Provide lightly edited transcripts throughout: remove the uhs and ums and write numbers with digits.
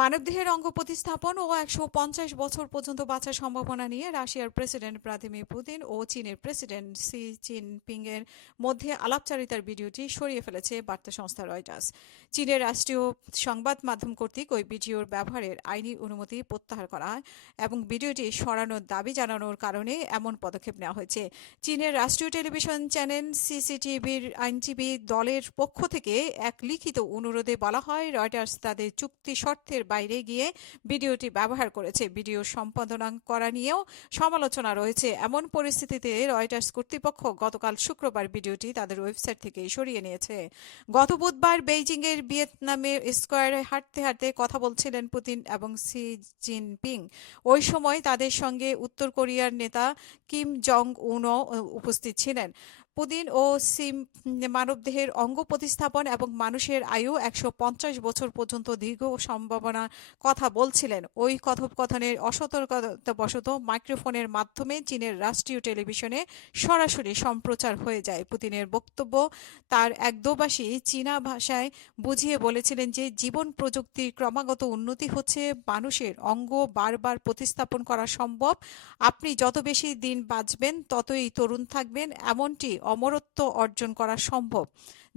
মানবদেহের অঙ্গ প্রতিস্থাপন ও ১৫০ বছর পর্যন্ত বাঁচার সম্ভাবনা নিয়ে রাশিয়ার প্রেসিডেন্ট ভ্লাদিমির পুতিন ও চীনের প্রেসিডেন্ট শি জিনপিং এর মধ্যে আলাপচারিতার ভিডিওটি সরিয়ে ফেলেছে বার্তা সংস্থা রয়টার্স। চীনের রাষ্ট্রীয় সংবাদ মাধ্যম কর্তৃক ওই ভিডিওর ব্যবহারের আইনি অনুমতি প্রত্যাহার করা হয় এবং ভিডিওটি সরানোর দাবি জানানোর কারণে এমন পদক্ষেপ নেওয়া হয়েছে। চীনের রাষ্ট্রীয় টেলিভিশন চ্যানেল সিসিটিভির আইনজীবী দলের পক্ষ থেকে এক লিখিত অনুরোধে বলা হয়, রয়টার্স তাদের চুক্তি শর্তের বাইরে গিয়ে ভিডিওটি ব্যবহার করেছে। ভিডিও সম্পাদনা করা নিয়েও সমালোচনা রয়েছে। এমন পরিস্থিতিতে রয়টার্স কর্তৃপক্ষ গতকাল শুক্রবার ভিডিওটি তাদের ওয়েবসাইট থেকে সরিয়ে নিয়েছে। গত বুধবার বেইজিংয়ের ভিয়েতনামের স্কয়ারে হাঁটতে হাঁটতে কথা বলছিলেন পুতিন এবং শি জিনপিং। ওই সময় তাদের সঙ্গে উত্তর কোরিয়ার নেতা কিম জং উনও উপস্থিত ছিলেন। পুতিন ও সিম মানবদেহের অঙ্গ প্রতিস্থাপন এবং মানুষের আয়ু ১৫০ বছর পর্যন্ত দীর্ঘ সম্ভাবনার কথা বলছিলেন। ওই কথোপকথনের অসতর্কতাবশত মাইক্রোফোনের মাধ্যমে চীনের রাষ্ট্রীয় টেলিভিশনে সরাসরি সম্প্রচার হয়ে যায়। পুতিনের বক্তব্য তার এক দোভাষী চীনা ভাষায় বুঝিয়ে বলেছিলেন যে জীবন প্রযুক্তির ক্রমাগত উন্নতি হচ্ছে, মানুষের অঙ্গ বারবার প্রতিস্থাপন করা সম্ভব। আপনি যত বেশি দিন বাঁচবেন ততই তরুণ থাকবেন, এমনটি অমরত্ব অর্জন করা সম্ভব।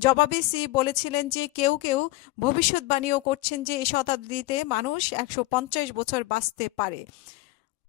জবাবে সি বলেছিলেন যে কেউ কেউ ভবিষ্যৎবাণীও করছেন যে এই শতাব্দীতে মানুষ ১৫০ বছর বাঁচতে পারে।